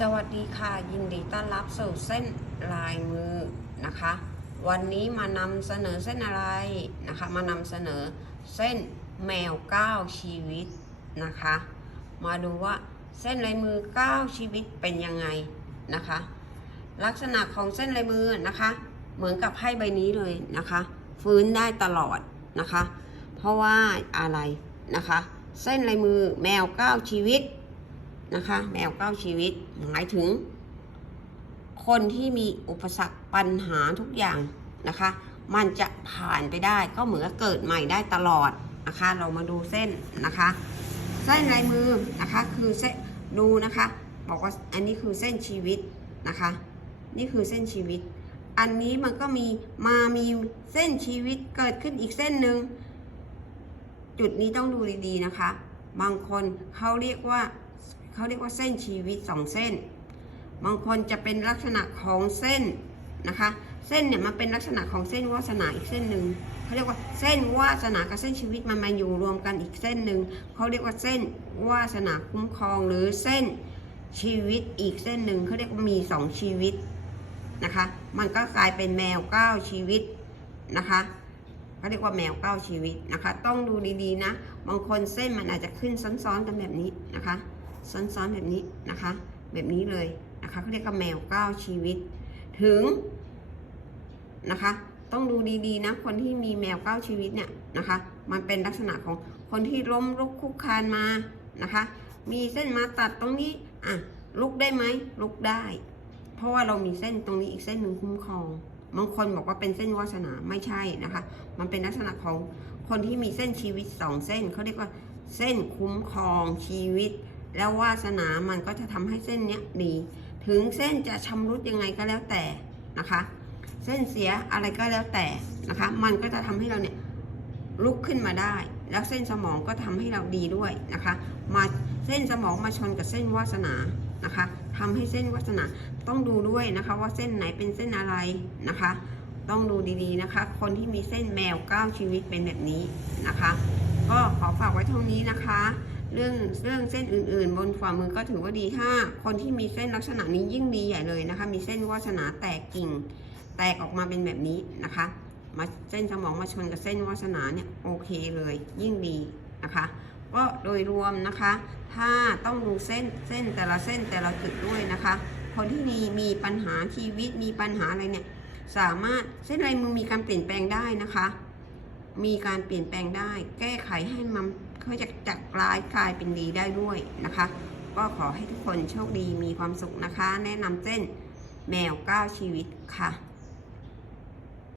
สวัสดีค่ะ ยินดีต้อนรับสู่เส้นลายมือนะคะ วันนี้มานำเสนอเส้นอะไรนะคะ มานำเสนอเส้นแมวก้าชีวิตนะคะ มาดูว่าเส้นลายมือก้าชีวิตเป็นยังไงนะคะ ลักษณะของเส้นลายมือนะคะ เหมือนกับไพ่ใบนี้เลยนะคะ ฟื้นได้ตลอดนะคะ เพราะว่าอะไรนะคะ เส้นลายมือแมวก้าชีวิต นะคะ แมวเก้าชีวิตหมายถึง คนที่มีอุปสรรคปัญหาทุกอย่างนะคะ มันจะผ่านไปได้ก็เหมือนเกิดใหม่ได้ตลอดนะคะ เรามาดูเส้นนะคะ เส้นลายมือนะคะ คือเส้นดูนะคะ บอกว่าอันนี้คือเส้นชีวิตนะคะ นี่คือเส้นชีวิต อันนี้มันก็มีมามีเส้นชีวิตเกิดขึ้นอีกเส้นหนึ่งจุดนี้ต้องดูดีๆนะคะ บางคนเขาเรียกว่า เขาเรียกว่าเส้นชีวิตสองเส้น บางคนจะเป็นลักษณะของเส้นนะคะ เส้นเนี่ยมันเป็นลักษณะของเส้นวาสนาอีกเส้นหนึ่งเขาเรียกว่าเส้นวาสนากับเส้นชีวิตมันมาอยู่รวมกันอีกเส้นหนึ่งเขาเรียกว่าเส้นวาสนาคุ้มครองหรือเส้นชีวิตอีกเส้นหนึ่งเขาเรียกว่ามีสองชีวิตนะคะ มันก็กลายเป็นแมวเก้าชีวิตนะคะเขาเรียกว่าแมวเก้าชีวิตนะคะ ต้องดูดีๆนะ บางคนเส้นมันอาจจะขึ้นซ้อนๆกันแบบนี้นะคะ ซ้อนๆแบบนี้นะคะ แบบนี้เลยนะคะเขาเรียกว่าแมวเก้าชีวิต ถึงนะคะ ต้องดูดีๆนะคนที่มีแมวเก้าชีวิตเนี่ยนะคะ มันเป็นลักษณะของคนที่ล้มลุกคุกคานมานะคะ มีเส้นมาตัดตรงนี้อะลุกได้ไหมลุกได้ เพราะว่าเรามีเส้นตรงนี้อีกเส้นหนึ่งคุ้มครองบางคนบอกว่าเป็นเส้นวาสนาไม่ใช่นะคะ มันเป็นลักษณะของคนที่มีเส้นชีวิตสองเส้นเขาเรียกว่าเส้นคุ้มครองชีวิต แล้ววาสนามันก็จะทำให้เส้นเนี้ยดี ถึงเส้นจะชำรุดยังไงก็แล้วแต่นะคะ เส้นเสียอะไรก็แล้วแต่นะคะ มันก็จะทำให้เราเนี่ยลุกขึ้นมาได้ แล้วเส้นสมองก็ทำให้เราดีด้วยนะคะ มาเส้นสมองมาชนกับเส้นวาสนานะคะทำให้เส้นวาสนาต้องดูด้วยนะคะว่าเส้นไหนเป็นเส้นอะไรนะคะ ต้องดูดีๆนะคะ คนที่มีเส้นแมวก้าวชีวิตเป็นแบบนี้นะคะ ก็ขอฝากไว้เท่านี้นะคะ เรื่องเรื่องเส้นอื่นๆ บนฝ่ามือก็ถือว่าดีถ้า คนที่มีเส้นลักษณะนี้ยิ่งดีใหญ่เลยนะคะ มีเส้นวาสนาแตกกิ่ง แตกออกมาเป็นแบบนี้นะคะ มาเส้นสมองมาชนกับเส้นวาสนาเนี่ยโอเคเลยยิ่งดีนะคะก็โดยรวมนะคะ ถ้าต้องดูเส้นเส้นแต่ละเส้นแต่ละจุดด้วยนะคะ คนที่มีมีปัญหาชีวิตมีปัญหาอะไรเนี่ยสามารถเส้นลายมือมีการเปลี่ยนแปลงได้นะคะ มีการเปลี่ยนแปลงได้ แก้ไขให้มันเขาจะจากร้ายกลายเป็นดีได้ด้วยนะคะ ก็ขอให้ทุกคนโชคดีมีความสุขนะคะ แนะนำเส้นแมวก้าชีวิตค่ะ